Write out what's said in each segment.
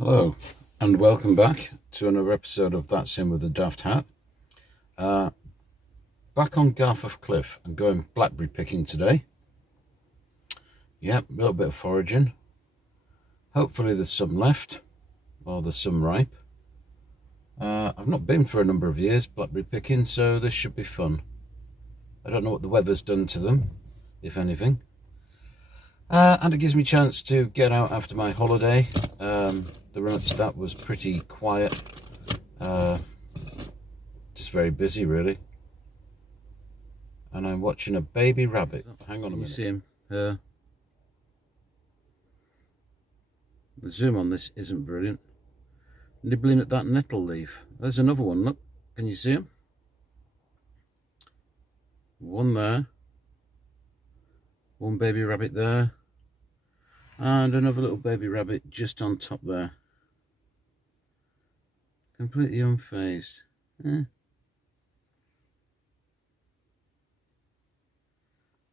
Hello and welcome back to another episode of That's Him with the Daft Hat. Back on Garforth Cliff and going blackberry picking today. Yep, a little bit of foraging. Hopefully there's some left, or there's some ripe. I've not been for a number of years blackberry picking, so this should be fun. I don't know what the weather's done to them, if anything. And it gives me a chance to get out after my holiday. The run up to that was pretty quiet. Just very busy, really. And I'm watching a baby rabbit. Hang on a minute. You see him? The zoom on this isn't brilliant. Nibbling at that nettle leaf. There's another one, look. Can you see him? One there. One baby rabbit there. And another little baby rabbit just on top there. Completely unfazed. There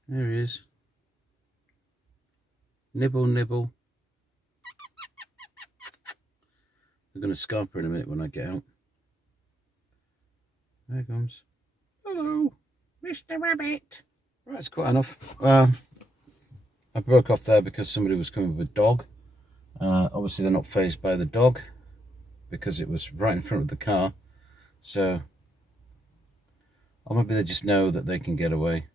he is. Nibble, nibble. I'm going to scarper in a minute when I get out. There he comes. Hello, Mr. Rabbit. Right, it's quite enough. I broke off there because somebody was coming with a dog. Obviously they're not fazed by the dog because it was right in front of the car. So, or maybe they just know that they can get away.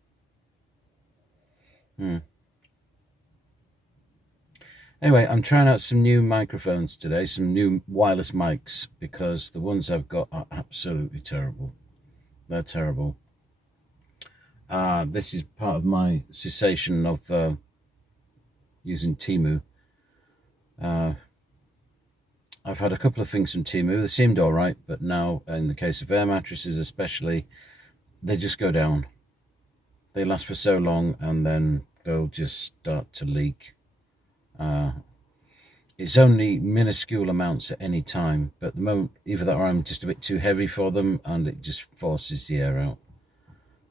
Anyway, I'm trying out some new microphones today, some new wireless mics, because the ones I've got are absolutely terrible. They're terrible. This is part of my cessation of using Temu. I've had a couple of things from Temu. They seemed all right, but now, in the case of air mattresses especially, they just go down. They last for so long, and then they'll just start to leak. It's only minuscule amounts at any time, but at the moment, either that or I'm just a bit too heavy for them, and it just forces the air out.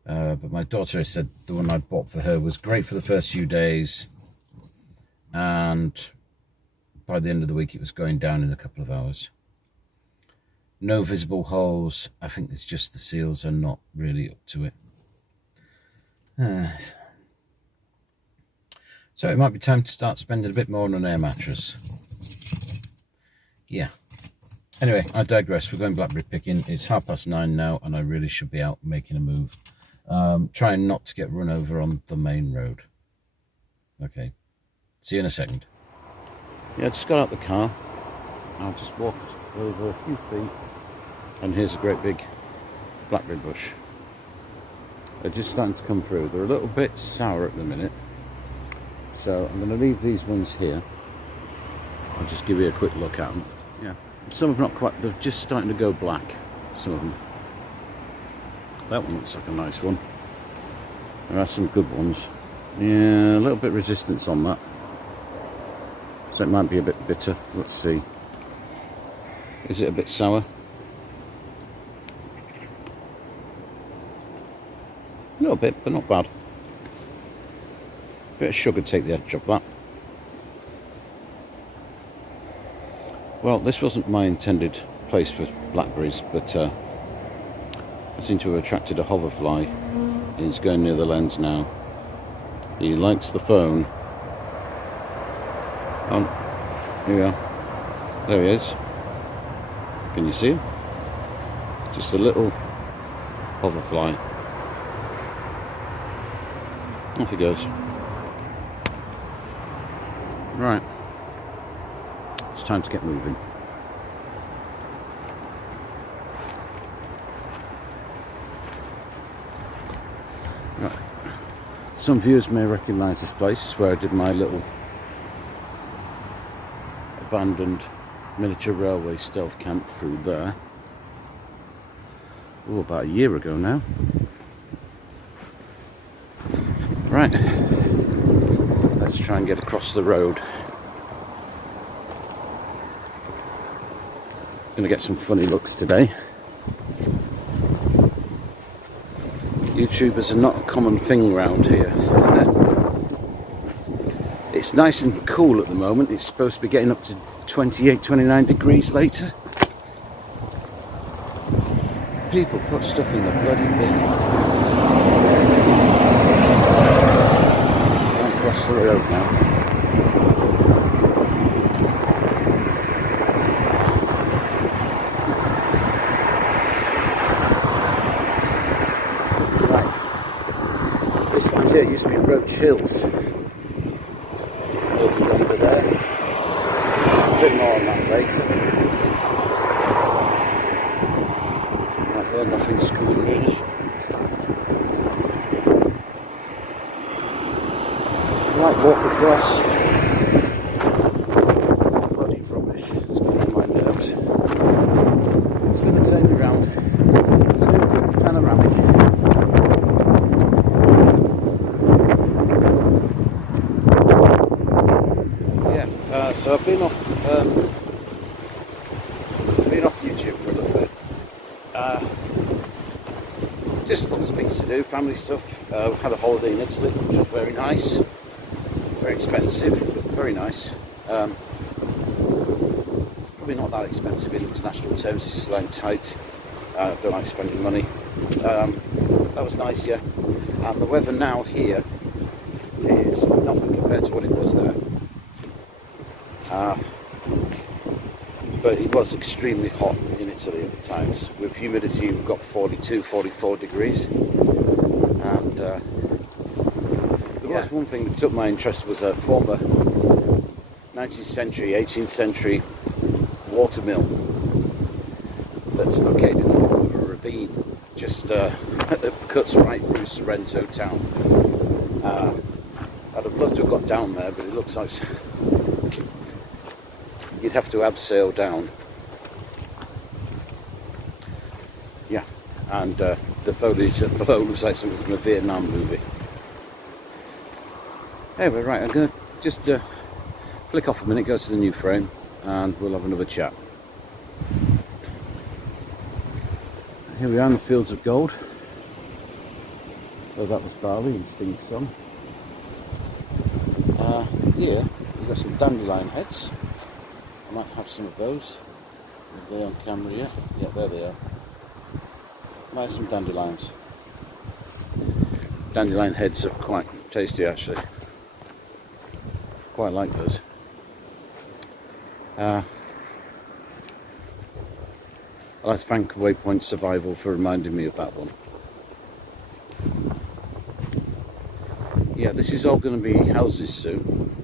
But my daughter said the one I bought for her was great for the first few days, and by the end of the week it was going down in a couple of hours. No visible holes. I think it's just the seals are not really up to it. So it might be time to start spending a bit more on an air mattress. Yeah. Anyway, I digress. We're going blackberry picking. It's 9:30 now, and I really should be out making a move. Trying not to get run over on the main road. Okay. See you in a second. Yeah, I just got out the car. I just walked over a few feet, and here's a great big blackberry bush. They're just starting to come through. They're a little bit sour at the minute. So I'm going to leave these ones here. I'll just give you a quick look at them. Yeah, some of them not quite, they're just starting to go black, some of them. That one looks like a nice one. There are some good ones. Yeah, a little bit resistance on that. So it might be a bit bitter. Let's see. Is it a bit sour? A little bit, but not bad. Bit of sugar to take the edge off that. Well, this wasn't my intended place for blackberries, but I seem to have attracted a hoverfly. He's going near the lens now. He likes the phone. Here we are. There he is. Can you see him? Just a little hoverfly. Off he goes. Right. It's time to get moving. Right. Some viewers may recognise this place. It's where I did my little abandoned miniature railway stealth camp through there. Oh, about a year ago now. Right. Let's try and get across the road. Gonna get some funny looks today. YouTubers are not a common thing around here. It's nice and cool at the moment. It's supposed to be getting up to 28, 29 degrees later. People put stuff in the bloody bin. Can't cross the road now. Right. This land here used to be Roach Hills. A little longer there. A bit more on that later. Nothing's cool really. Might walk across. Bloody rubbish. It's getting on my nerves. It's going to turn me around. It's going to do a quick panoramic. Yeah, so I've been off YouTube for a little bit. Just lots of things to do, family stuff. Had a holiday in Italy, which was very nice. Very expensive, but very nice. Probably not that expensive in international terms, it's just like tight. Don't like spending money. That was nice, yeah. And the weather now here is nothing compared to what it was there. But it was extremely hot in Italy at times. With humidity, we've got 42, 44 degrees. And there was one thing that took my interest, was a former 19th century, 18th century water mill that's located in the middle of a ravine, just that cuts right through Sorrento town. I'd have loved to have got down there, but it looks like you'd have to abseil down. Yeah, and the foliage below looks like something from a Vietnam movie. Anyway, right, I'm going to just flick off a minute, go to the new frame, and we'll have another chat. Here we are in the fields of gold. So that was barley and sting some. Here we've got some dandelion heads. I might have some of those. Are they on camera yet? Yeah, there they are. Might have some dandelions. Dandelion heads are quite tasty actually. Quite like those. I'd like to thank Waypoint Survival for reminding me of that one. Yeah, this is all going to be houses soon.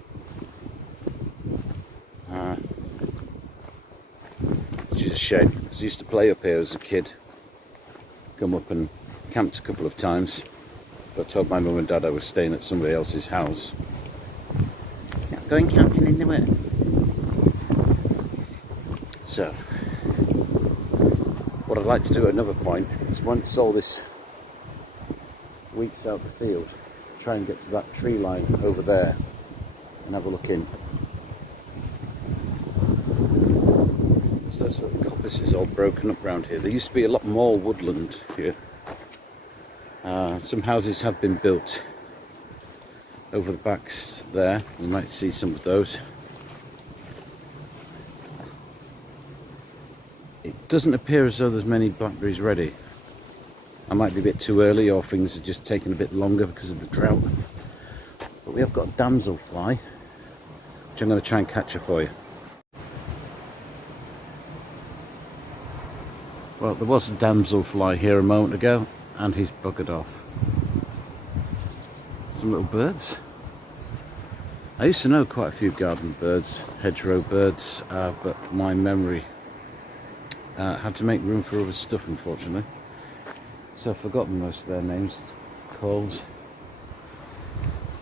Which is a shame, because I used to play up here as a kid. Come up and camped a couple of times, but told my mum and dad I was staying at somebody else's house. Not going camping in the woods. So, what I'd like to do at another point is, once all this wheat's out the field, try and get to that tree line over there and have a look in. So sort of coppice is all broken up around here. There used to be a lot more woodland here. Some houses have been built over the backs there. You might see some of those. It doesn't appear as though there's many blackberries ready. I might be a bit too early, or things are just taking a bit longer because of the drought. But we have got a damselfly, which I'm going to try and capture for you. Well, there was a damselfly here a moment ago, and he's buggered off. Some little birds. I used to know quite a few garden birds, hedgerow birds, but my memory had to make room for other stuff, unfortunately. So I've forgotten most of their names, calls.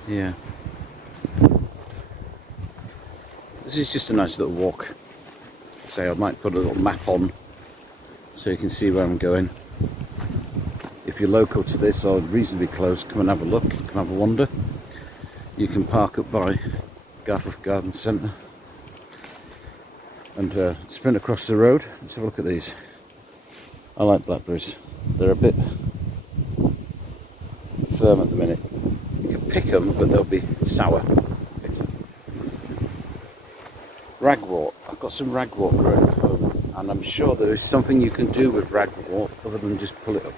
Yeah. This is just a nice little walk. Say, I might put a little map on so you can see where I'm going. If you're local to this or reasonably close, come and have a look, come have a wander. You can park up by Garforth Garden Centre and sprint across the road. Let's have a look at these. I like blackberries. They're a bit firm at the minute. You can pick them, but they'll be sour. Ragwort. I've got some ragwort growing at home, and I'm sure there is something you can do with ragwort other than just pull it up.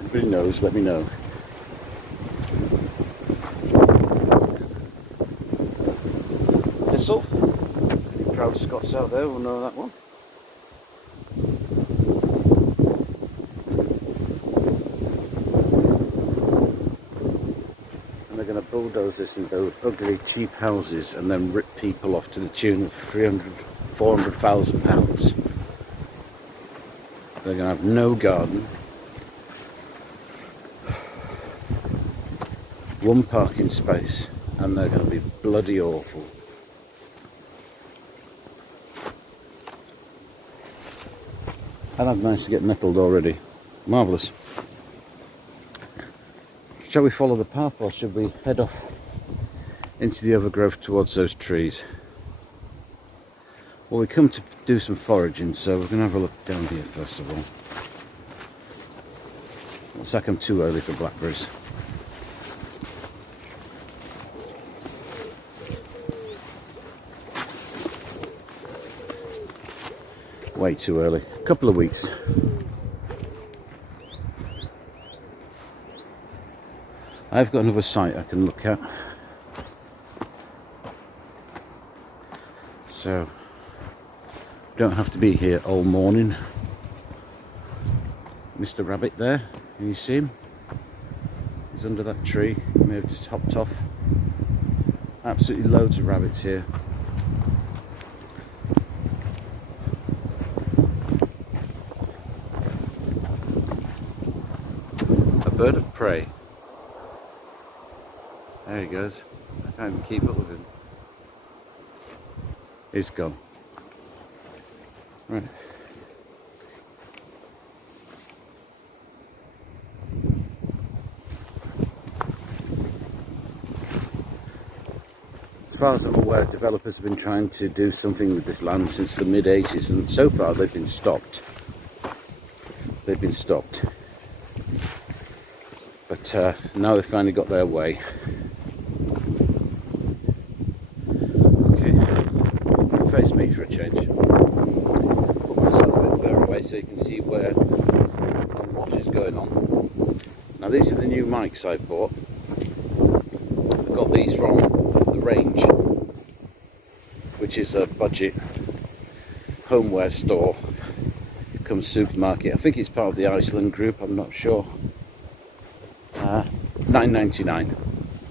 Anybody knows, let me know. Thistle. Any proud Scots out there will know that one. And they're going to bulldoze this and build ugly, cheap houses and then rip people off to the tune of 300,000, 400,000 pounds. They're going to have no garden, one parking space, and they're going to be bloody awful. And I've managed to get nettled already. Marvellous. Shall we follow the path, or should we head off into the overgrowth towards those trees? Well, we come to do some foraging, so we're going to have a look down here first of all. Looks like I'm too early for blackberries. Way too early. A couple of weeks. I've got another site I can look at. So, don't have to be here all morning. Mr. Rabbit there, can you see him? He's under that tree. He may have just hopped off. Absolutely loads of rabbits here. A bird of prey. There he goes. I can't even keep up with him. He's gone. Right. As far as I'm aware, developers have been trying to do something with this land since the mid-80s, and so far they've been stopped. They've been stopped. But now they've finally got their way. Okay, face me for a change. Put myself a bit further away so you can see where and what is going on. Now these are the new mics I bought. I got these from the Range, which is a budget homeware store, come supermarket. I think it's part of the Iceland group, I'm not sure. $9.99.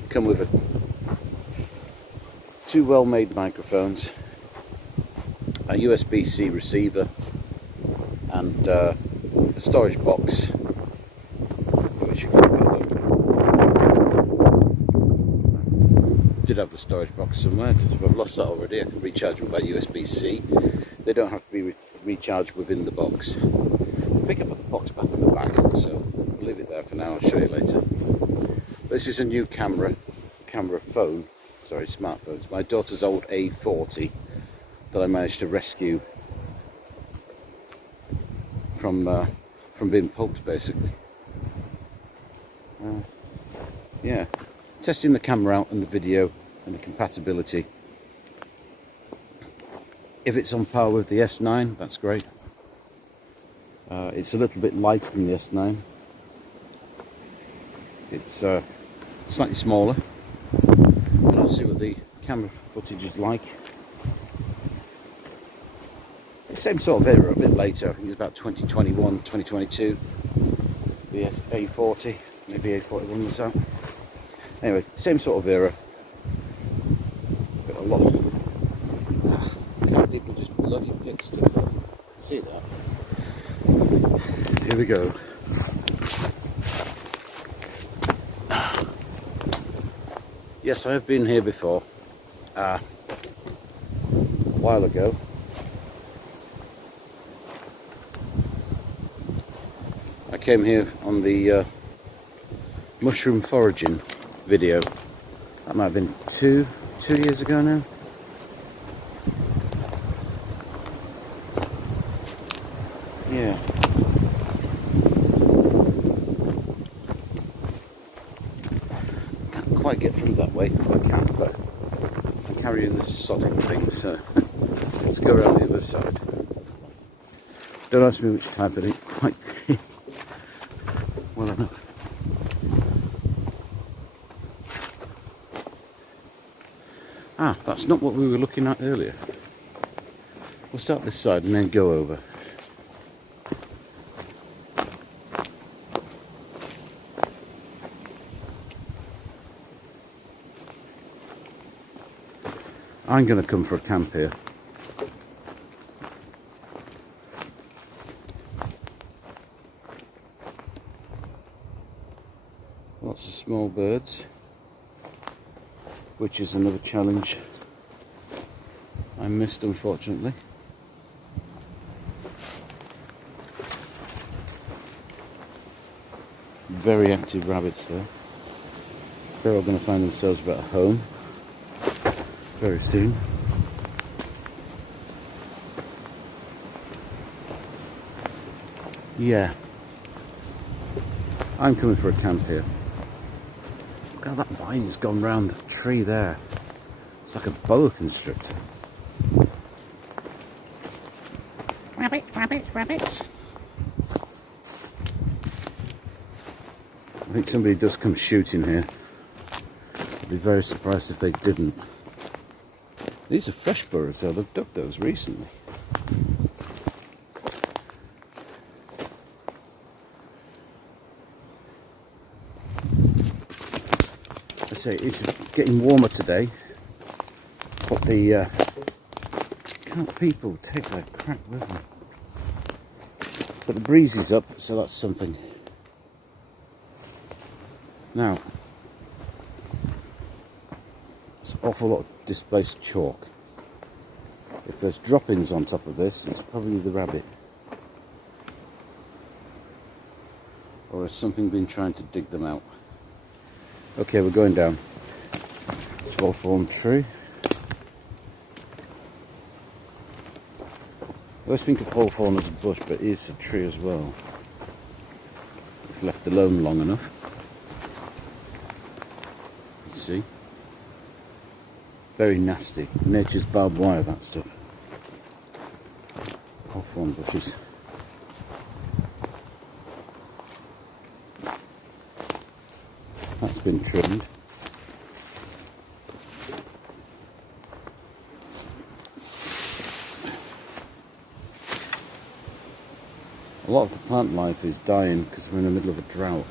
Come with it. Two well-made microphones, a USB-C receiver, and a storage box, which you can get them. Did have the storage box somewhere. I've lost that already. I can recharge them by USB-C. They don't have to be recharged within the box. I think I put the box back in the back, so I'll leave it there for now. I'll show you later. This is a new smartphone. It's my daughter's old A40 that I managed to rescue from being pulped, basically. Yeah, testing the camera out and the video and the compatibility. If it's on par with the S9, that's great. It's a little bit lighter than the S9. It's slightly smaller, but I'll see what the camera footage is like. The same sort of era, a bit later. I think it's about 2021, 2022. The A40, maybe A41 was out. Anyway, same sort of era. But a lot. Can't people just bloody pick stuff up? See that? Here we go. Yes, I have been here before, a while ago. I came here on the mushroom foraging video. That might have been two years ago now. Yeah. quite get through that way. I can, but I'm carrying this sodding thing, so let's go around the other side. Don't ask me which type, I didn't quite well enough. Ah, that's not what we were looking at earlier. We'll start this side and then go over. I'm going to come for a camp here. Lots of small birds, which is another challenge I missed, unfortunately. Very active rabbits though. They're all going to find themselves about a home very soon. Yeah, I'm coming for a camp here. Look how that vine's gone round the tree there. It's like a boa constrictor. Rabbits, rabbits, rabbits. I think somebody does come shooting here. I'd be very surprised if they didn't. These are fresh burrows though, they've dug those recently. I say it's getting warmer today, but the can't people take their crack with them? But the breeze is up, so that's something. Now, there's an awful lot of displaced chalk. If there's droppings on top of this, it's probably the rabbit. Or has something been trying to dig them out? Okay, we're going down. Small thorn tree. I always think of hawthorn as a bush, but it is a tree as well, if left alone long enough. You see? Very nasty. Nature's barbed wire, that stuff. Hawthorn bushes. That's been trimmed. A lot of the plant life is dying because we're in the middle of a drought,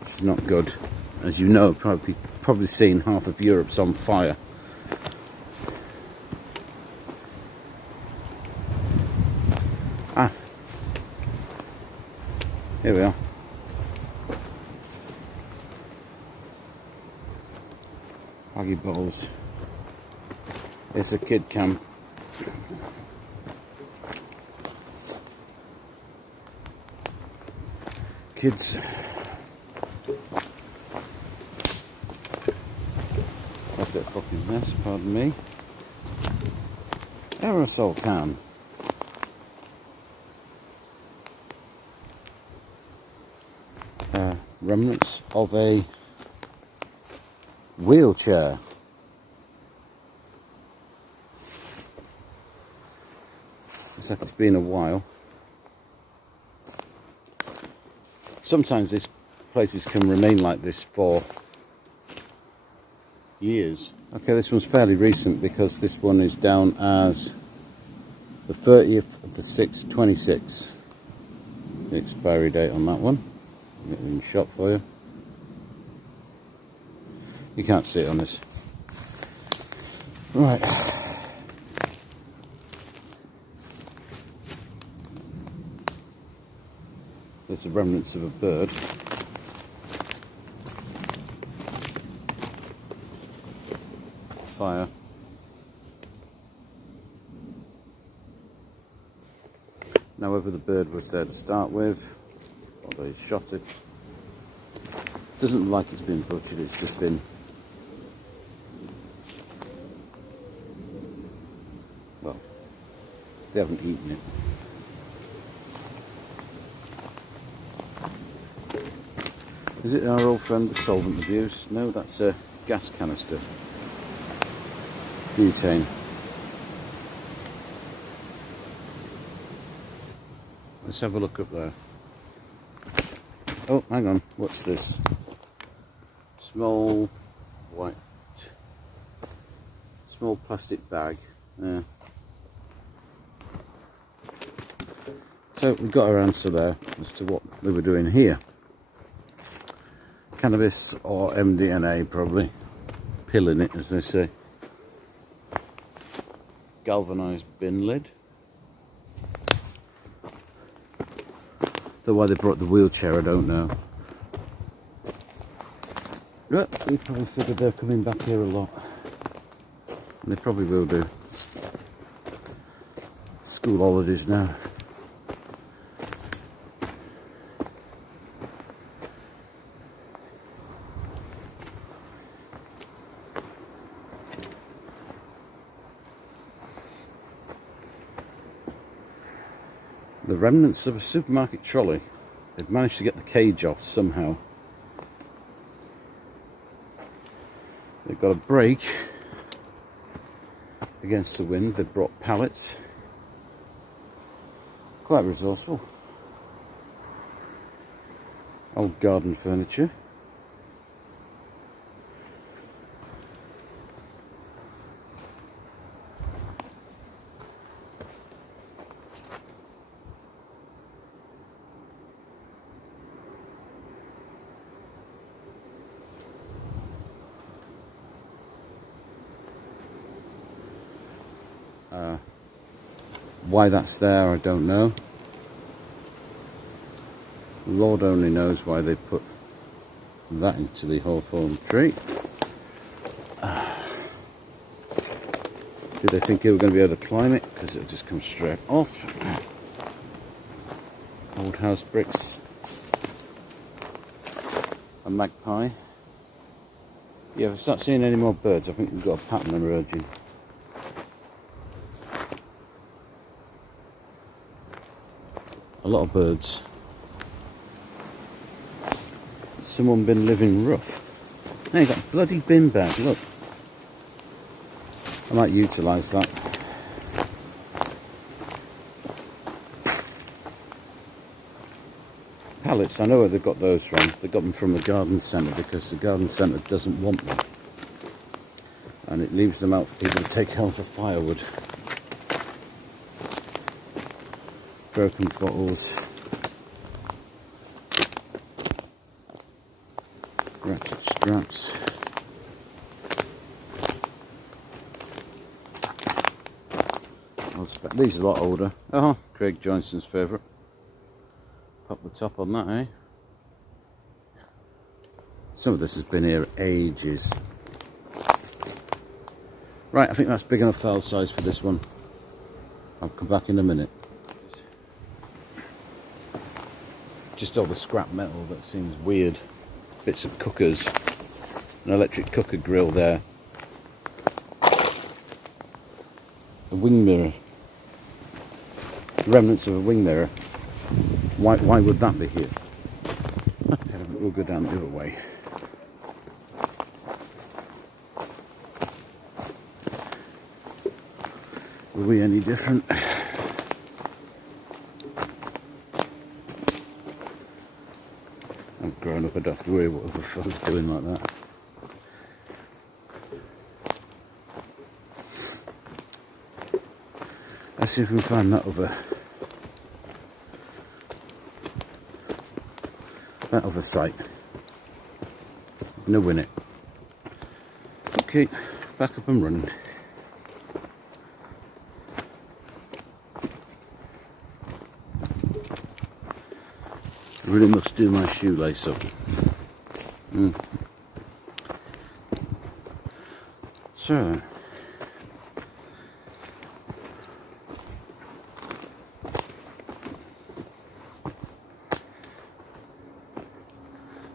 which is not good. As you know, probably seen half of Europe's on fire. Ah, here we are. Huggy balls. It's a kid camp. Kids. Left that fucking mess, pardon me. Aerosol can. Remnants of a wheelchair. Looks like it's been a while. Sometimes these places can remain like this for years. Okay, this one's fairly recent because this one is down as the 30th of the 6th, 26. The expiry date on that one. I'll get it in shot for you. You can't see it on this. Right. There's the remnants of a bird. Fire. Now whether the bird was there to start with, or they shot it, doesn't look like it's been butchered, it's just been, well, they haven't eaten it. Is it our old friend, the solvent abuse? No, that's a gas canister. Butane. Let's have a look up there. Oh, hang on, what's this? Small white, small plastic bag. Yeah. So we've got our answer there as to what we were doing here. Cannabis or MDMA, probably. Pilling it, as they say. Galvanised bin lid. Though why they brought the wheelchair, I don't know. Look, we probably figured they're coming back here a lot. And they probably will do. School holidays now. The remnants of a supermarket trolley. They've managed to get the cage off somehow. They've got a brake against the wind. They've brought pallets. Quite resourceful. Old garden furniture. Why that's there, I don't know. Lord only knows why they put that into the hawthorn tree. Did they think they were going to be able to climb it? Because it'll just come straight off. Old house bricks. A magpie. Yeah, if I start seeing any more birds, I think we've got a pattern emerging. A lot of birds. Someone been living rough. Hey, got a bloody bin bag, look. I might utilise that. Pallets, I know where they've got those from. They got them from the garden centre because the garden centre doesn't want them. And it leaves them out for people to take home for firewood. Broken bottles, ratchet straps, these are a lot older. Oh, Craig Johnston's favourite. Pop the top on that, eh? Some of this has been here ages. Right, I think that's big enough file size for this one. I'll come back in a minute. Just all the scrap metal that seems weird. Bits of cookers. An electric cooker grill there. A wing mirror. The remnants of a wing mirror. Why would that be here? Okay, we'll go down the other way. Were we any different? I'm grown up, I don't have to worry what other fellas doing like that. Let's see if we can find that other site. No win it. Okay, back up and running. I really must do my shoelace up. So,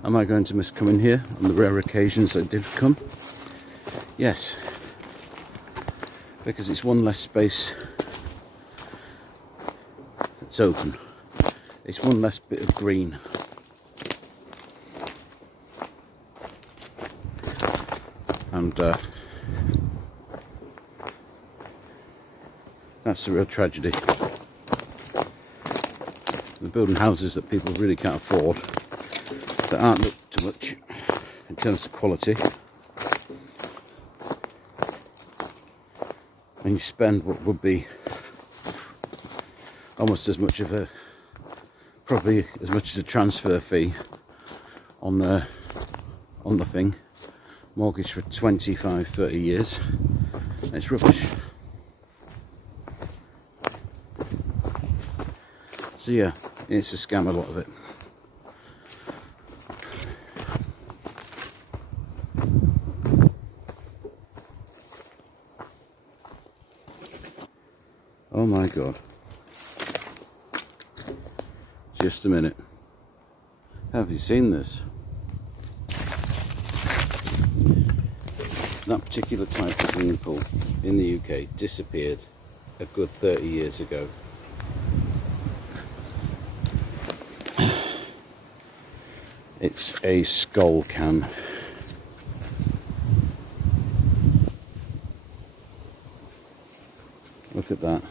am I going to miss coming here on the rare occasions that did come? Yes, because it's one less space that's open. It's one less bit of green. and that's the real tragedy. They're building houses that people really can't afford, that aren't looked too much in terms of quality, and you spend what would be almost as much of a, probably as much as a transfer fee on the thing, mortgage for 25-30 years. It's rubbish. So yeah, it's a scam, a lot of it. Oh my god. Just a minute. Have you seen this? That particular type of swimming pool in the UK disappeared a good 30 years ago. It's a skull can. Look at that.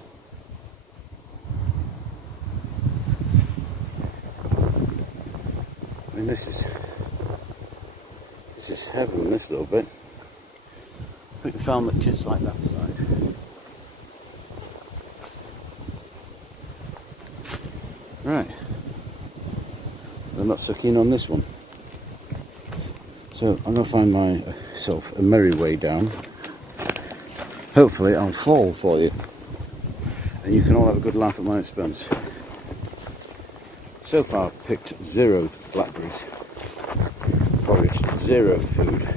I mean, this is heaven, this little bit. I think we found that kids like that side. Right. I'm not so keen on this one. So I'm going to find myself a merry way down. Hopefully I'll fall for you. And you can all have a good laugh at my expense. So far I've picked 0 blackberries. Foraged 0 food.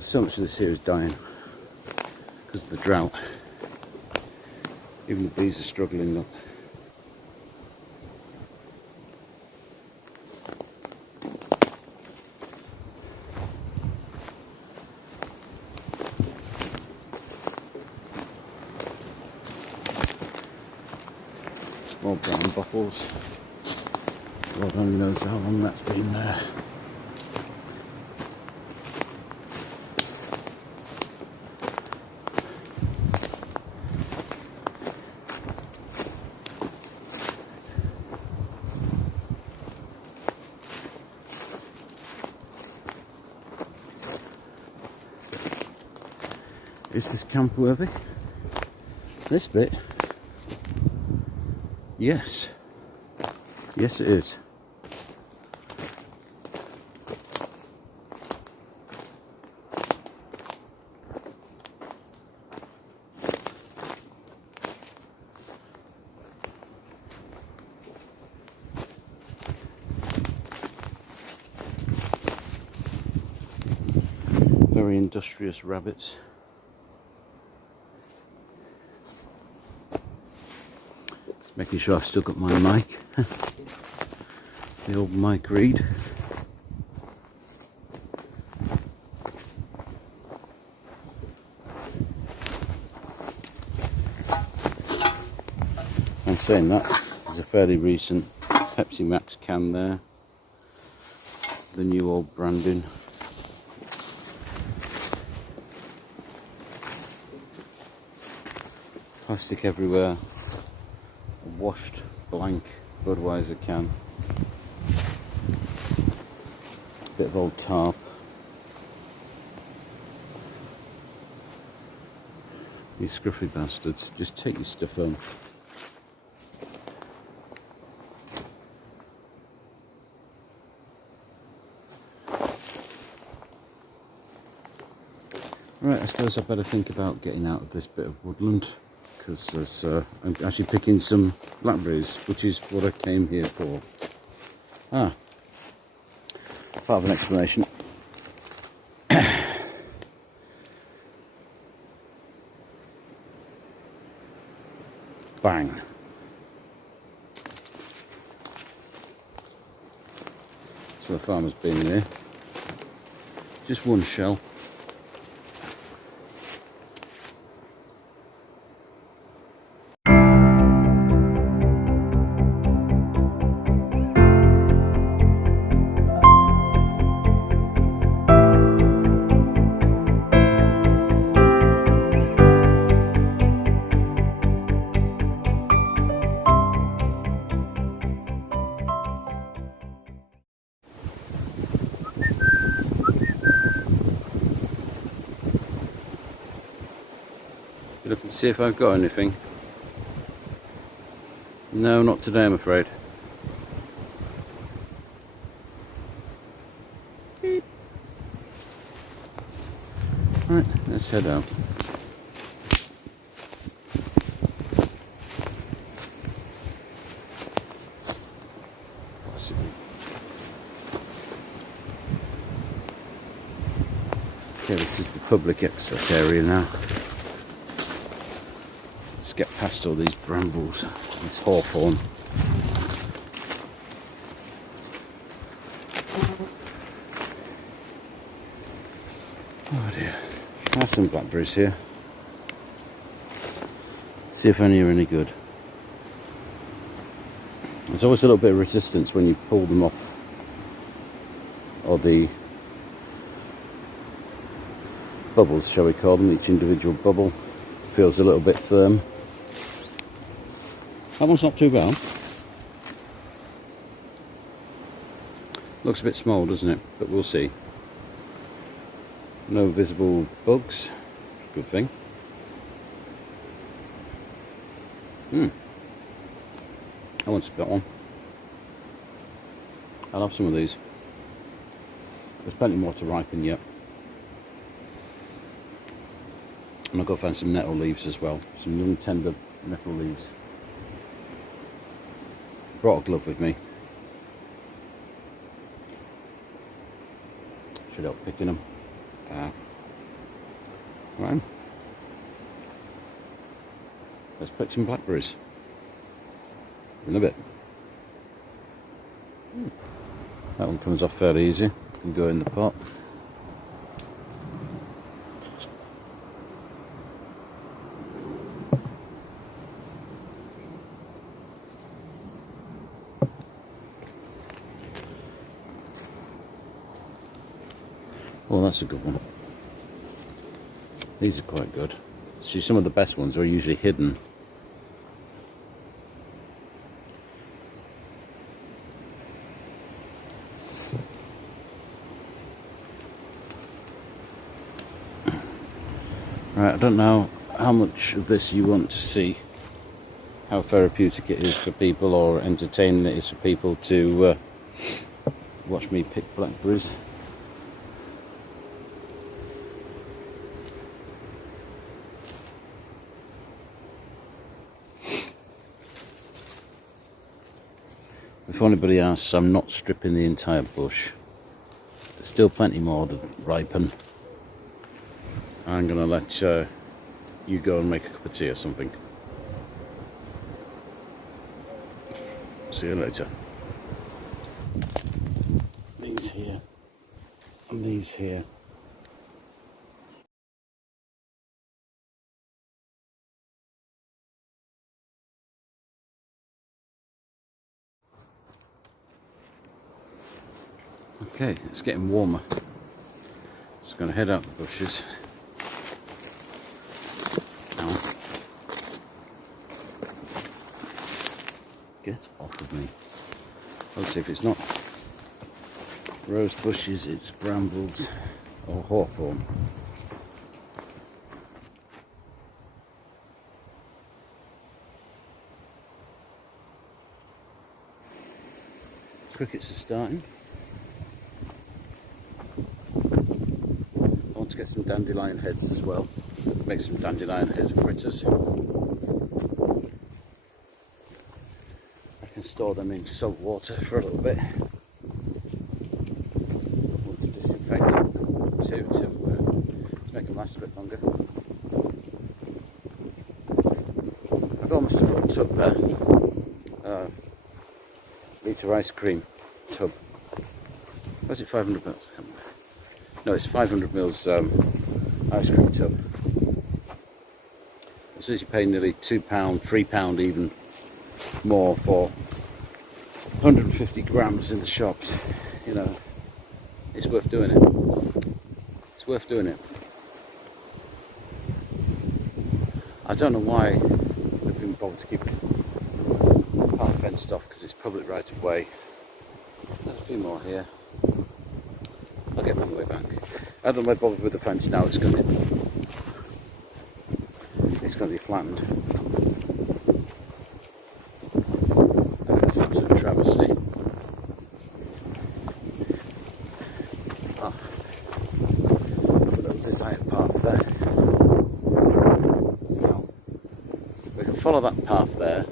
So much of this here is dying because of the drought. Even the bees are struggling up. More brown bottles. Lord only knows how long that's been there. Is this camp worthy? This bit? Yes. Yes it is. Very industrious rabbits. Making sure I've still got my mic, the old mic read. I'm saying that, there's a fairly recent Pepsi Max can there, the new old branding. Plastic everywhere. A washed blank Budweiser can. Bit of old tarp. You scruffy bastards, just take your stuff home. Right, I suppose I better think about getting out of this bit of woodland, because I'm actually picking some blackberries, which is what I came here for. Part of an explanation. Bang. So the farmer's been here. Just one shell. Looking to see if I've got anything. No, not today, I'm afraid. Beep. Right, let's head out. Okay, this is the public access area now. Let's get past all these brambles, this hawthorn. Oh dear. I have some blackberries here. See if any are any good. There's always a little bit of resistance when you pull them off, or the bubbles, shall we call them. Each individual bubble feels a little bit firm. That one's not too bad. Looks a bit small, doesn't it? But we'll see. No visible bugs. Good thing. I want to split one. I'll have some of these. There's plenty more to ripen yet. And I'll go find some nettle leaves as well. Some young tender nettle leaves. Brought a glove with me. Should help picking them. Right. Let's pick some blackberries. In a bit. That one comes off fairly easy. Can go in the pot. Oh, that's a good one. These are quite good. See, some of the best ones are usually hidden. Right, I don't know how much of this you want to see, how therapeutic it is for people or entertaining it is for people to watch me pick blackberries. If anybody asks, I'm not stripping the entire bush. There's still plenty more to ripen. I'm going to let you go and make a cup of tea or something. See you later. These here. And these here. Okay, it's getting warmer. So I'm going to head out the bushes. Get off of me. Let's see if it's not rose bushes, it's brambles or hawthorn. Crickets are starting. I want to get some dandelion heads as well. Make some dandelion head fritters. I can store them in salt water for a little bit. I want to disinfect them too to make them last a bit longer. I've got almost a full tub there. Litre ice cream tub. Was it 500 mils? No, it's 500 mils ice cream tub. As soon as you pay nearly £2, £3 even more for 150 grams in the shops, you know, it's worth doing it. It's worth doing it. I don't know why they've been bothered to keep it part fenced off, because it's public right of way. There's a few more here. I'll get them on the way back. I don't know why I bothered with the fence now. It's it's going to be flattened. That's an absolute travesty. Oh, put a desired path there. Now, we can follow that path there.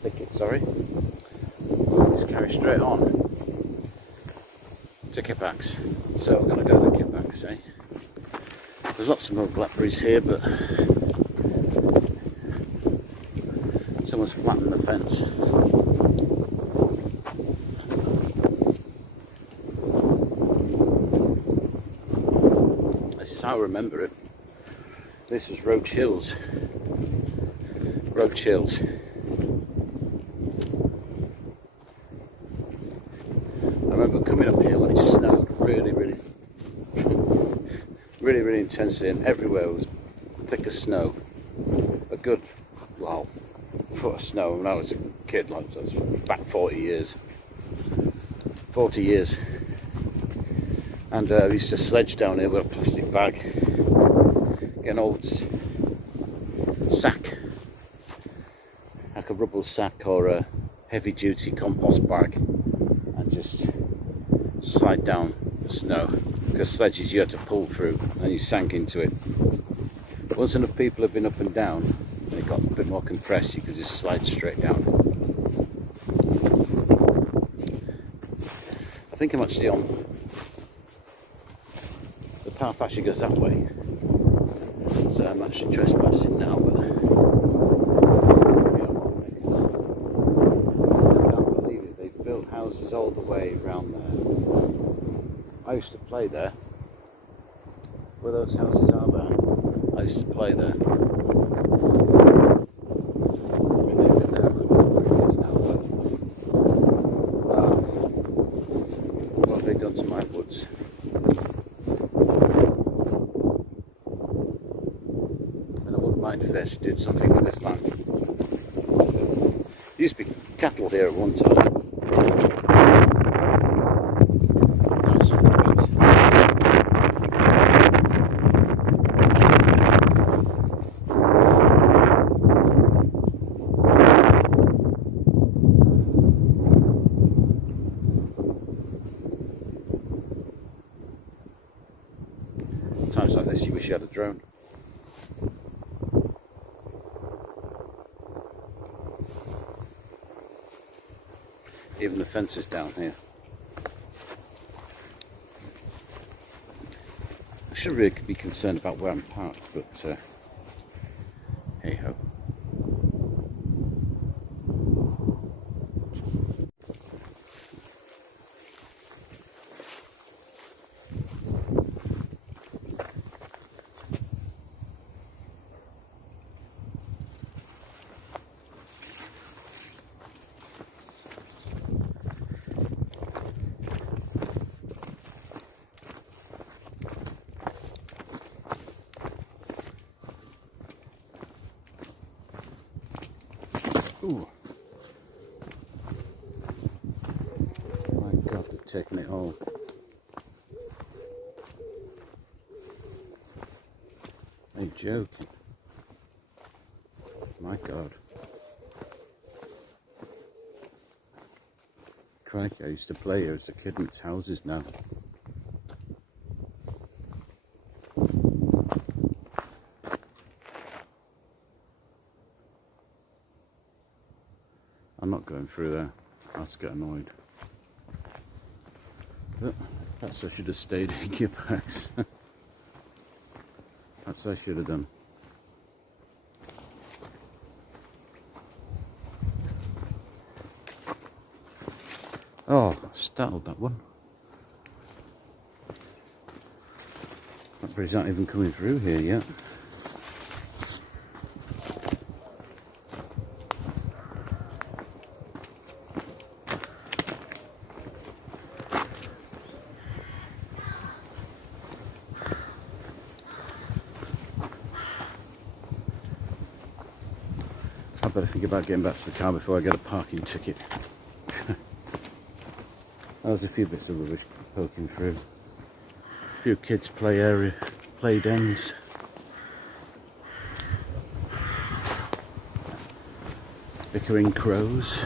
Thicket, sorry. Just carry straight on to Kippax. So we're going to go to Kippax, eh? There's lots of more blackberries here, but someone's flattened the fence. This is how I remember it. This was Roach Hills. Roach Hills. I remember coming up here when it snowed really intensely, and everywhere was thick as snow. A good, well, foot of snow when I was a kid, like that was back 40 years. 40 years. And we used to sledge down here with a plastic bag, get an old sack, like a rubble sack or a heavy duty compost bag, and just slide down the snow, because sledges you had to pull through and you sank into it. Once enough people have been up and down and it got a bit more compressed, you could just slide straight down. I think I'm actually on the path, actually goes that way, so I'm actually trespassing now, but I can't believe it, they've built houses all the way around there. I used to play there. Where those houses are there, I used to play there. I mean, they've been there a good number of years now, but what have they done to my woods? And I wouldn't mind if they actually did something with this land. There used to be cattle here at one time. Times like this, you wish you had a drone. Even the fences down here. I should really be concerned about where I'm parked, but hey ho. Ooh. My God, they're taking it all. Are you joking? My God. Crikey, I used to play here as a kid, and it's houses now. I'm not going through there. I'll just get annoyed. But perhaps I should have stayed in Kippax. Perhaps I should have done. Oh, startled that one. Blackberries aren't even coming through here yet. I better think about getting back to the car before I get a parking ticket. There's a few bits of rubbish poking through. A few kids' play area, play dens. bickering crows.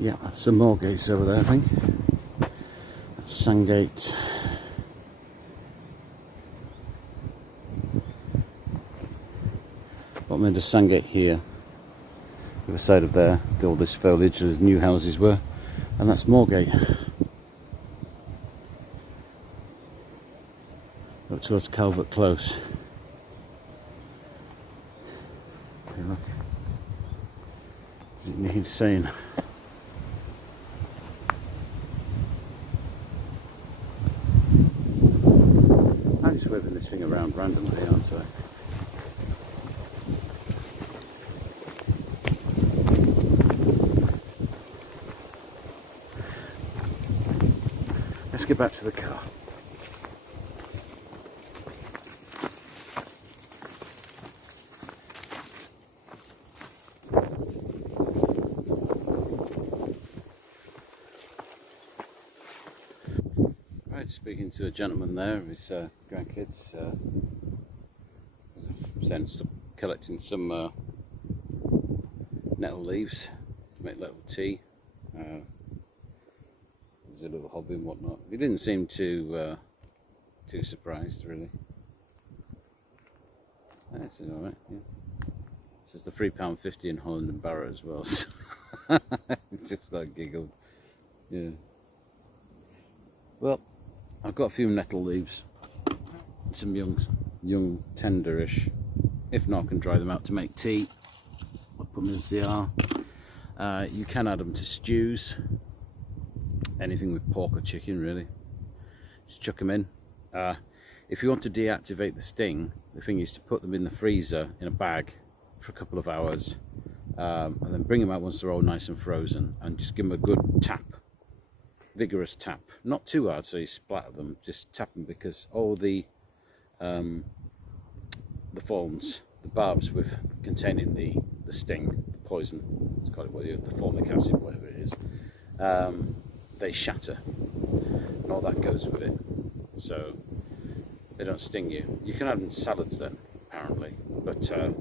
Yeah, that's some more gates over there, I think. That's Sandgate. What made a Sandgate here? The other side of there, all this foliage, the new houses were, and that's Moorgate. Up towards Calvert Close. Hey, look. Does it need saying? I'm just waving this thing around randomly, aren't I? Let's get back to the car. Right, speaking to a gentleman there with his grandkids, collecting some nettle leaves to make little tea. There's a little hobby and whatnot. He didn't seem too surprised, really. That's alright, yeah. This is the £3.50 in Holland and Barrow as well. So just like giggled. Yeah. Well, I've got a few nettle leaves. Some young tenderish. If not, I can dry them out to make tea. I'll put them as they are. You can add them to stews. Anything with pork or chicken, really. Just chuck them in. If you want to deactivate the sting, the thing is to put them in the freezer in a bag for a couple of hours, and then bring them out once they're all nice and frozen, and just give them a good tap, vigorous tap. Not too hard so you splatter them. Just tap them, because all the thorns, the barbs with containing the sting, the poison, let's call it the formic acid, whatever it is. They shatter, and all that goes with it, so they don't sting you. You can add them to salads then, apparently, but you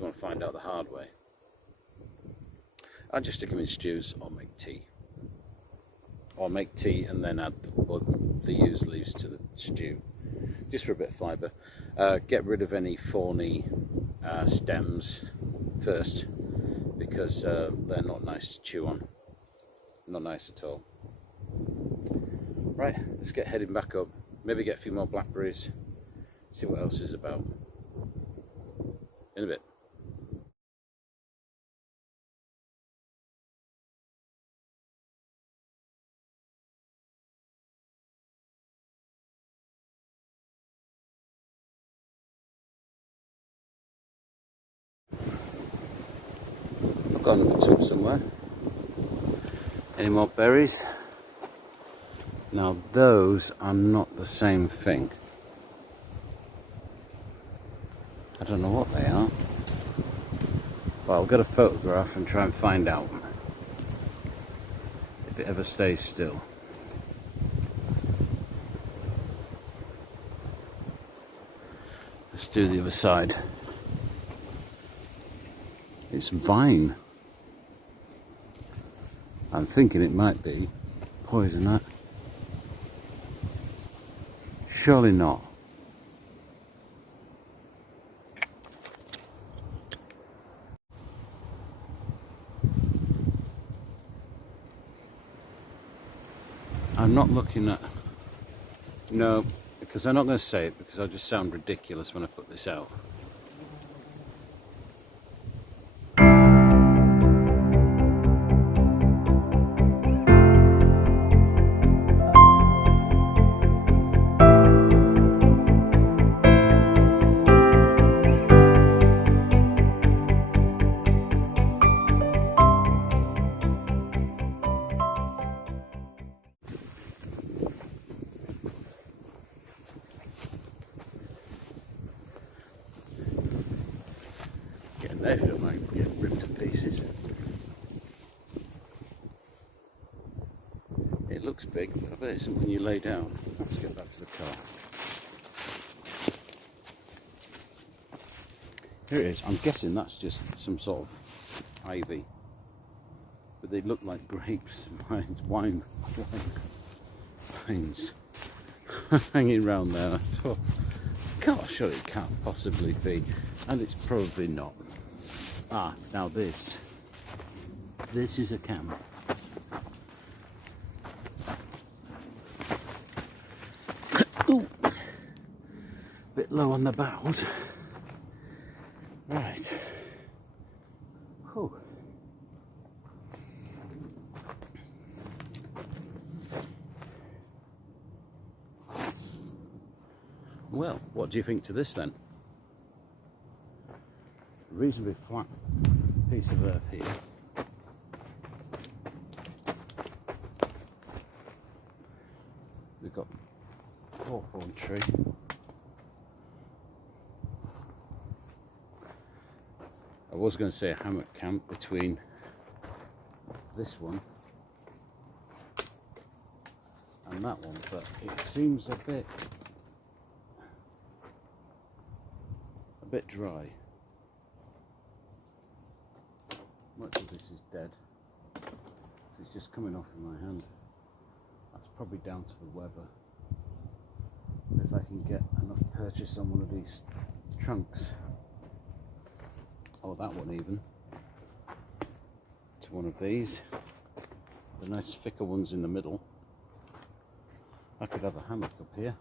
want to find out the hard way. I just stick them in stews or make tea. Or make tea and then add the used leaves to the stew, just for a bit of fibre. Get rid of any thorny stems first, because they're not nice to chew on. Not nice at all. Right, let's get heading back up. Maybe get a few more blackberries. See what else is about. In a bit. I've got another tub somewhere. Any more berries? Now those are not the same thing. I don't know what they are. But I'll get a photograph and try and find out. If it ever stays still. Let's do the other side. It's vine. I'm thinking it might be poison, that. Surely not. I'm not looking at... No, because I'm not going to say it, because I'll just sound ridiculous when I put this out. there if you don't mind getting ripped to pieces. It looks big, but I bet it's something you lay down. Let's get back to the car. Here it is. I'm guessing that's just some sort of ivy. But they look like grapes, wines hanging around there. I thought, gosh, sure it can't possibly be. And it's probably not. Ah, now this is a camera. Ooh, bit low on the boughs. Right. Whew. Well, what do you think to this then? Reasonably flat piece of earth here. We've got a hawthorn tree. I was going to say a hammock camp between this one and that one, but it seems a bit dry. Much of this is dead. It's just coming off in my hand. That's probably down to the weather. If I can get enough purchase on one of these trunks, or that one even, to one of these, the nice thicker ones in the middle, I could have a hammock up here.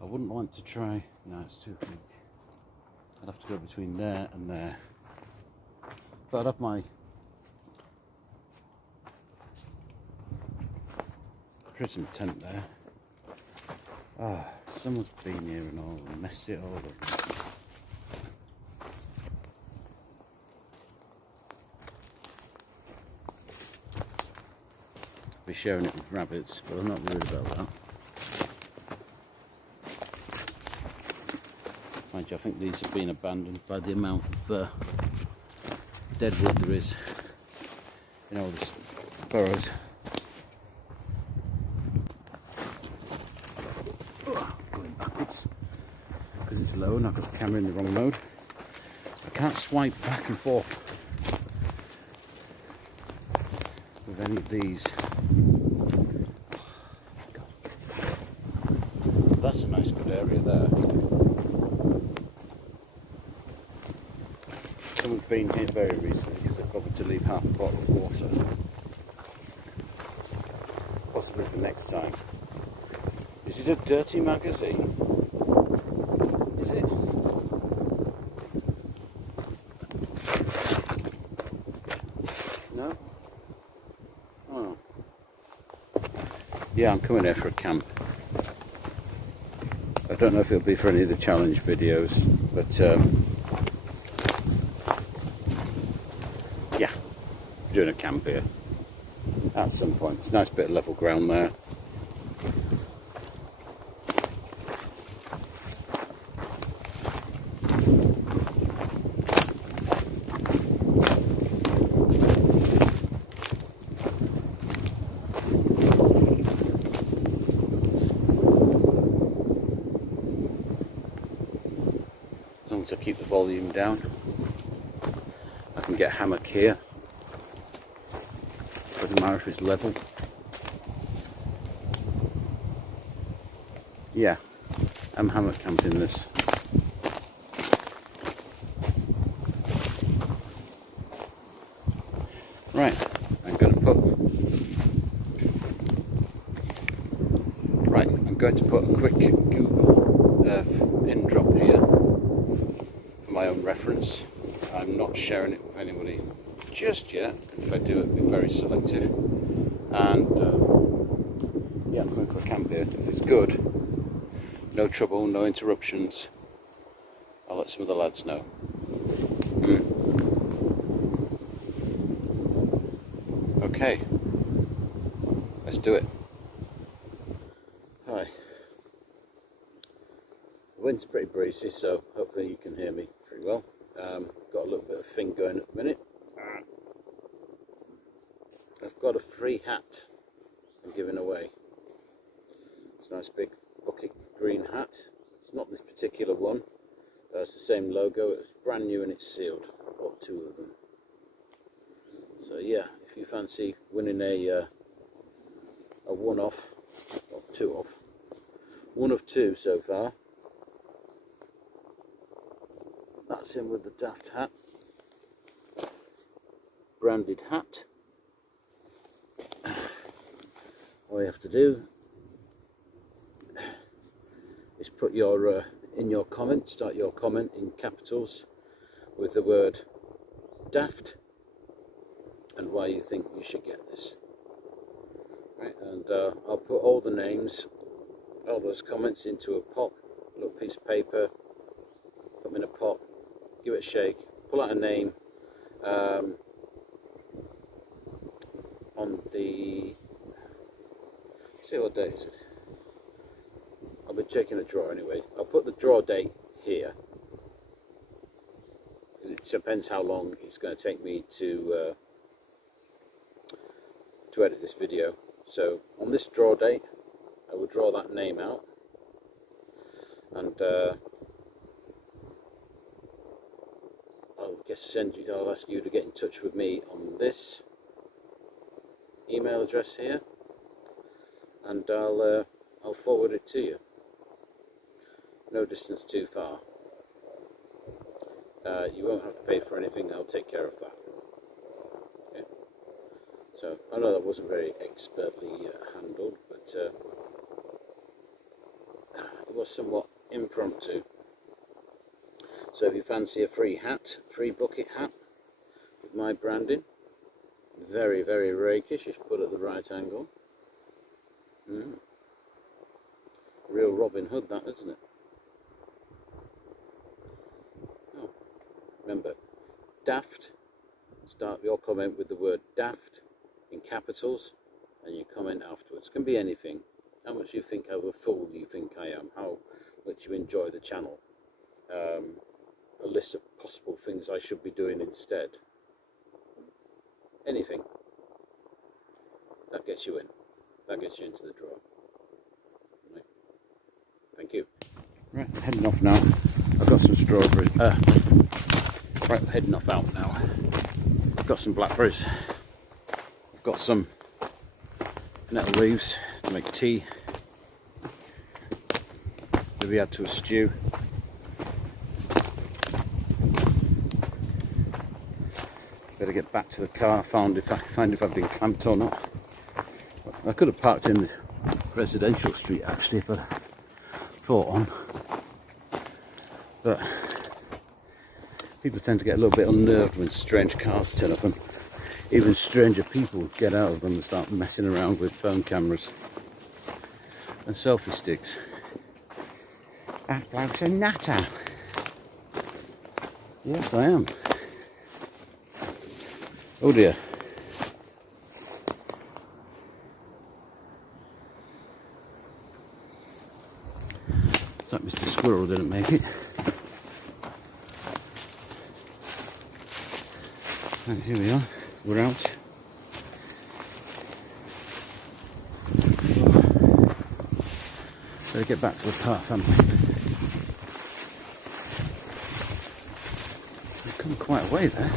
I wouldn't want to try, no, it's too big. I'd have to go between there and there. But I'd have my prison tent there. Ah, someone's been here and all and messed it all up. Be sharing it with rabbits, but I'm not worried about that. Mind you, I think these have been abandoned by the amount of dead wood there is in all these burrows. Going backwards because it's low and I've got the camera in the wrong mode. I can't swipe back and forth with any of these. That's a nice good area there. Someone's been here very recently because they've got to leave half a bottle of water. Possibly for next time. Is it a dirty magazine? Is it? No? Oh. Yeah, I'm coming here for a camp. I don't know if it'll be for any of the challenge videos, but yeah, doing a camp here at some point. It's a nice bit of level ground there. As long as I keep the volume down, I can get a hammock here. Doesn't matter if it's level. Yeah, I'm hammock camping this. Right, I'm going to put a quick Google Earth pin drop here for my own reference. I'm not sharing it with anybody just yet. If I do, it'll be very selective. And yeah, I'm going for a camp here. If it's good, no trouble, no interruptions, I'll let some of the lads know. Okay, let's do it. Hi. The wind's pretty breezy, so hopefully you can hear me pretty well. Got a little bit of thing going at the minute. I've got a free hat I'm giving away. It's a nice big bucket green hat. It's not this particular one. It's the same logo. It's brand new and it's sealed. I bought 2 of them. So yeah, if you fancy winning a one-off, or 2-off, 1 of 2 so far. That's in with the Daft Hat branded hat. All you have to do is put your in your comment, start your comment in capitals with the word daft and why you think you should get this. Right, and I'll put all the names, all those comments into a pot, a little piece of paper, put them in a pot, give it a shake, pull out a name. On the, see what day is it? I'll be checking the draw anyway. I'll put the draw date here, because it depends how long it's going to take me to edit this video. So on this draw date, I will draw that name out, and I'll ask you to get in touch with me on this email address here, and I'll forward it to you. No distance too far. You won't have to pay for anything. I'll take care of that. Okay. So I know that wasn't very expertly handled, but it was somewhat impromptu. So if you fancy a free hat, free bucket hat with my branding, very, very rakish, it's put at the right angle. Real Robin Hood, that, isn't it? Oh, remember, daft, start your comment with the word daft in capitals, and you comment afterwards. It can be anything. How much you think of a fool you think I am, how much you enjoy the channel, a list of possible things I should be doing instead. Anything. That gets you in. That gets you into the draw. Right. Thank you. Right, I'm heading off now. I've got some strawberries. Right, I'm heading off out now. I've got some blackberries. I've got some nettle leaves to make tea. Maybe add to a stew. Better get back to the car, find if I've been clamped or not. I could have parked in the residential street actually if I thought on. But people tend to get a little bit unnerved when strange cars turn up, and even stranger people get out of them and start messing around with phone cameras and selfie sticks. That bloke's a nutter. Yes, I am. Oh dear. So that Mr. Squirrel didn't make it. And here we are, we're out. Better get back to the path, haven't we? We've come quite a way there.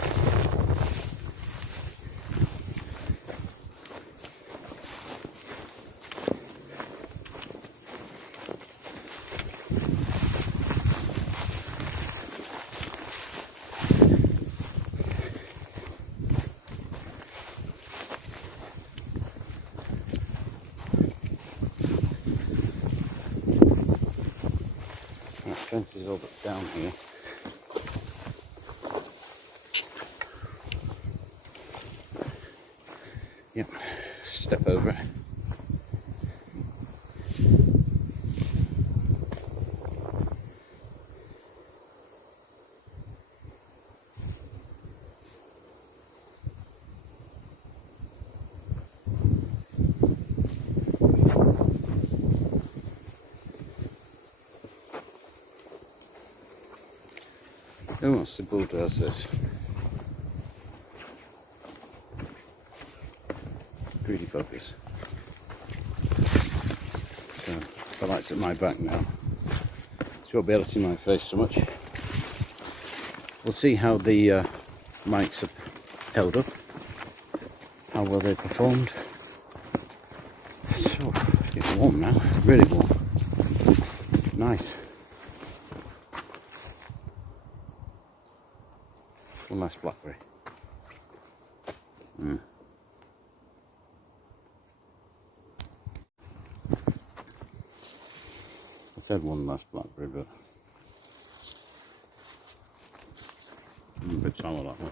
Fence is all but down here. Yep, step over it. Who wants to bulldoze this? Greedy focus. So, the light's at my back now, so you won't be able to see my face so much. We'll see how the mics have held up, how well they performed. So, it's getting warm now, really warm. Nice. One last blackberry. I said one last blackberry, but I'm a bit sour that one.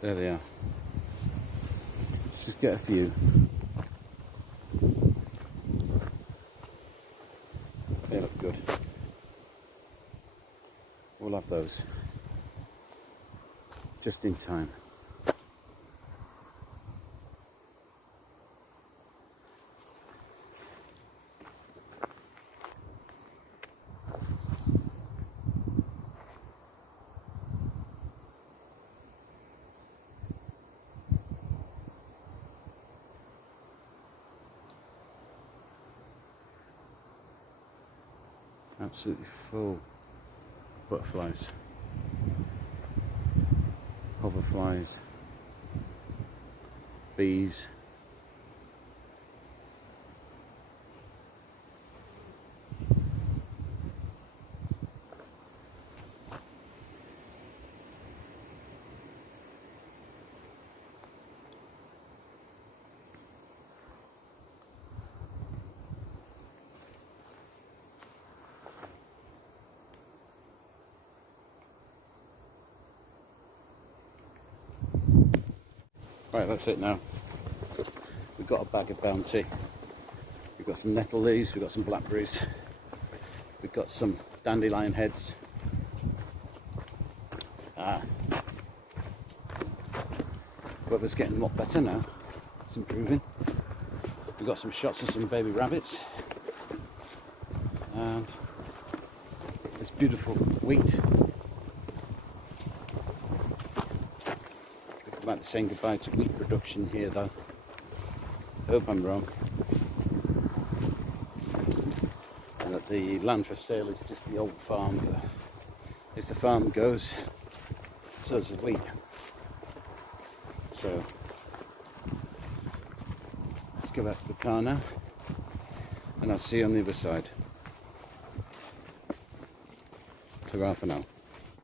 There they are. Let's just get a few. They look good. We'll have those just in time. Absolutely full butterflies, hoverflies, bees. Right, that's it now. We've got a bag of bounty. We've got some nettle leaves, we've got some blackberries, we've got some dandelion heads. Weather's getting a lot better now. It's improving. We've got some shots of some baby rabbits. And this beautiful wheat. About to saying goodbye to wheat production here though. I hope I'm wrong. And that the land for sale is just the old farm. But if the farm goes, so does the wheat. So let's go back to the car now, and I'll see you on the other side. Ta-ra for now.